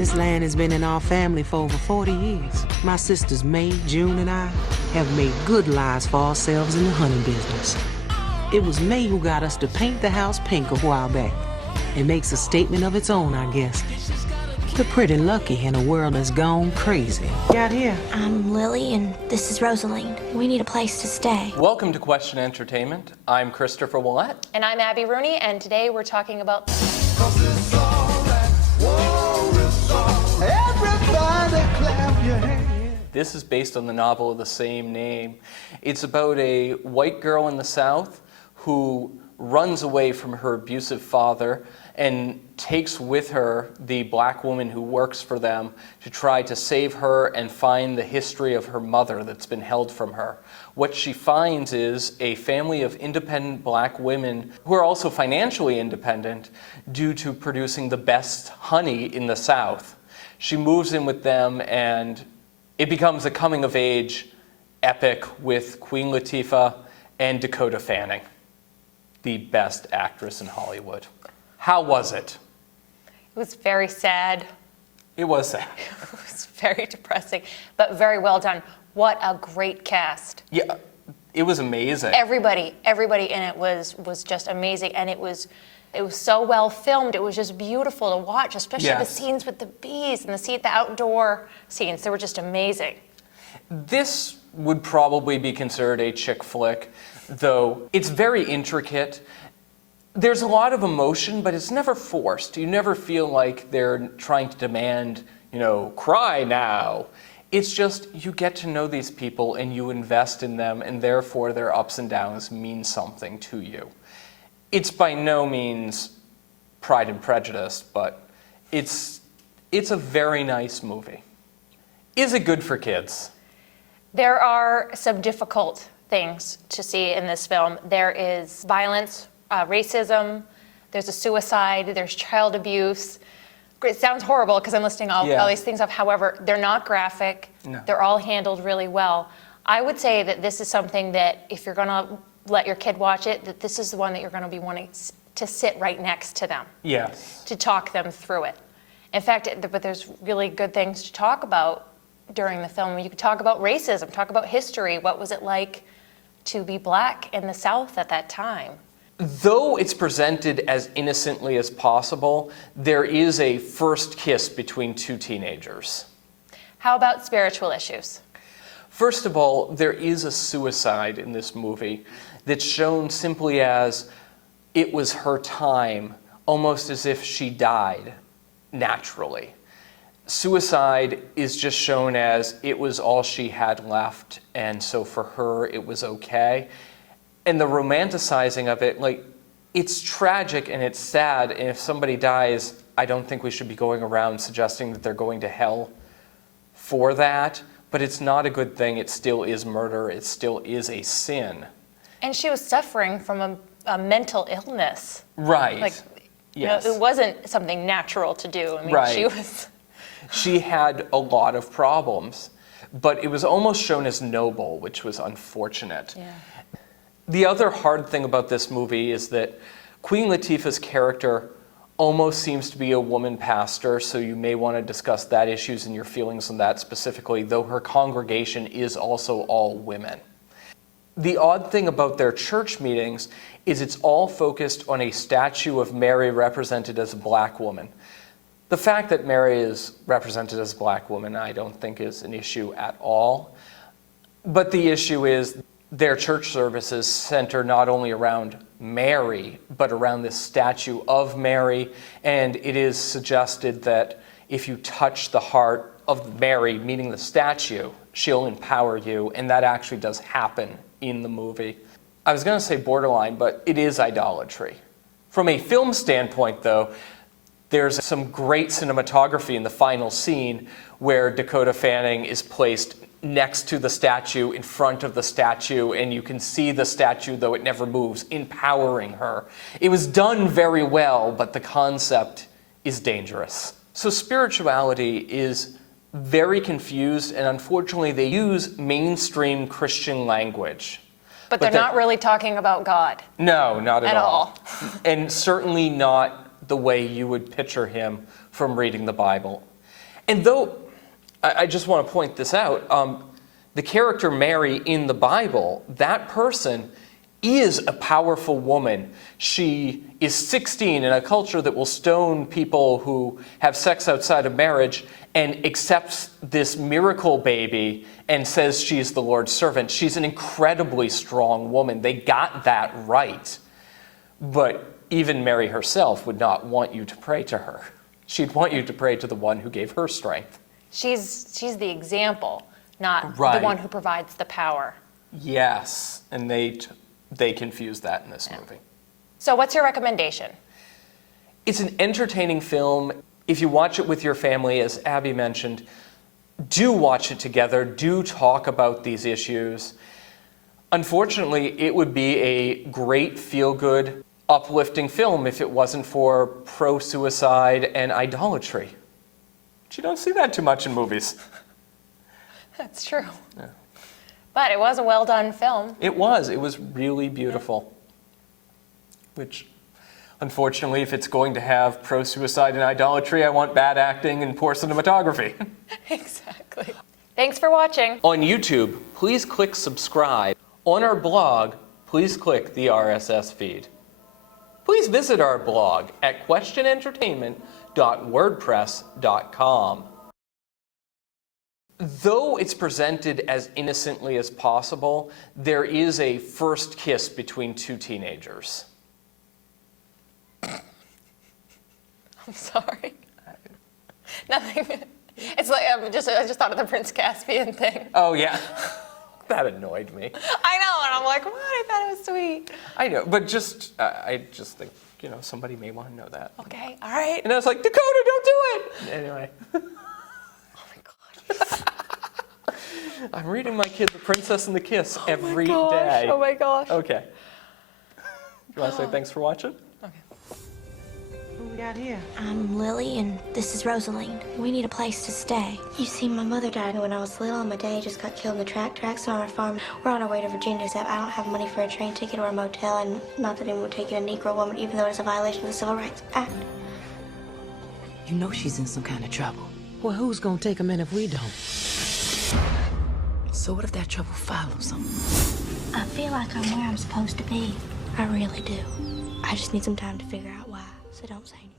This land has been in our family for over 40 years. My sisters May, June, and I have made good lives for ourselves in the hunting business. It was May who got us to paint the house pink a while back. It makes a statement of its own, I guess. We're pretty lucky in a world that's gone crazy. Got here. I'm Lily, and this is Rosaline. We need a place to stay. Welcome to Question Entertainment. I'm Christopher Willett. And I'm Abby Rooney, and today we're talking about... This is based on the novel of the same name. It's about a white girl in the South who runs away from her abusive father and takes with her the black woman who works for them to try to save her and find the history of her mother that's been held from her. What she finds is a family of independent black women who are also financially independent due to producing the best honey in the South. She moves in with them, and it becomes a coming-of-age epic with Queen Latifah and Dakota Fanning, the best actress in Hollywood. How was it? It was very sad. It was sad. It was very depressing, but very well done. What a great cast. Yeah, it was amazing. Everybody in it was just amazing, and it was so well filmed. It was just beautiful to watch, especially the scenes with the bees and the outdoor scenes. They were just amazing. This would probably be considered a chick flick, though it's very intricate. There's a lot of emotion, but it's never forced. You never feel like they're trying to demand, cry now. It's just you get to know these people and you invest in them, and therefore their ups and downs mean something to you. It's by no means Pride and Prejudice, but it's a very nice movie. Is it good for kids? There are some difficult things to see in this film. There is violence, racism, there's a suicide, there's child abuse. It sounds horrible because I'm listing all these things off. However, they're not graphic. No. They're all handled really well. I would say that this is something that if you're going to let your kid watch it, that this is the one that you're going to be wanting to sit right next to them. Yes. To talk them through it. In fact, but there's really good things to talk about during the film. You could talk about racism, talk about history. What was it like to be black in the South at that time? Though it's presented as innocently as possible, there is a first kiss between two teenagers. How about spiritual issues? First of all, there is a suicide in this movie that's shown simply as it was her time, almost as if she died naturally. Suicide is just shown as it was all she had left, and so for her it was okay. And the romanticizing of it, it's tragic and it's sad, and if somebody dies, I don't think we should be going around suggesting that they're going to hell for that, but it's not a good thing. It still is murder. It still is a sin. And she was suffering from a mental illness. Right. Yes. It wasn't something natural to do. I mean, right. She had a lot of problems, but it was almost shown as noble, which was unfortunate. Yeah. The other hard thing about this movie is that Queen Latifah's character almost seems to be a woman pastor, so you may want to discuss that issues and your feelings on that specifically, though her congregation is also all women. The odd thing about their church meetings is it's all focused on a statue of Mary represented as a black woman. The fact that Mary is represented as a black woman I don't think is an issue at all, but the issue is their church services center not only around Mary, but around this statue of Mary, and it is suggested that if you touch the heart of Mary, meaning the statue, she'll empower you, and that actually does happen in the movie. I was going to say borderline, but it is idolatry. From a film standpoint, though, there's some great cinematography in the final scene where Dakota Fanning is placed next to the statue, in front of the statue, and you can see the statue, though it never moves, empowering her. It was done very well, but the concept is dangerous. So spirituality is very confused, and unfortunately they use mainstream Christian language. But they're not really talking about God. No, not at all. And certainly not the way you would picture him from reading the Bible. And though, I just want to point this out, the character Mary in the Bible, that person is a powerful woman. She is 16 in a culture that will stone people who have sex outside of marriage, and accepts this miracle baby and says she's the Lord's servant. She's an incredibly strong woman. They got that right. But even Mary herself would not want you to pray to her. She'd want you to pray to the one who gave her strength. She's the example, not Right. the one who provides the power. Yes, and they confuse that in this movie. So what's your recommendation? It's an entertaining film. If you watch it with your family, as Abby mentioned, do watch it together. Do talk about these issues. Unfortunately, it would be a great feel-good, uplifting film if it wasn't for pro-suicide and idolatry. But you don't see that too much in movies. That's true. Yeah. But it was a well-done film. It was really beautiful. Which, unfortunately, if it's going to have pro-suicide and idolatry, I want bad acting and poor cinematography. Exactly. Thanks for watching. On YouTube, please click subscribe. On our blog, please click the RSS feed. Please visit our blog at questionentertainment.wordpress.com. Though it's presented as innocently as possible, there is a first kiss between two teenagers. I'm sorry. Nothing. It's like I just thought of the Prince Caspian thing. Oh, yeah. That annoyed me. I know, and I'm like, what? I thought it was sweet. I know, but I just think, somebody may want to know that. Okay, all right. And I was like, Dakota, don't do it! Anyway. Oh my God. I'm reading my kid The Princess and the Kiss every day. Oh my gosh. Okay. You want to say thanks for watching? Who we got here? I'm Lily, and this is Rosaline. We need a place to stay. You see, my mother died when I was little, and my dad just got killed in the tracks on our farm. We're on our way to Virginia, so I don't have money for a train ticket or a motel, and not that anyone would take in a Negro woman, even though it's a violation of the Civil Rights Act. You know she's in some kind of trouble. Well, who's gonna take them in if we don't? So what if that trouble follows them? I feel like I'm where I'm supposed to be. I really do. I just need some time to figure out why, so don't say anything.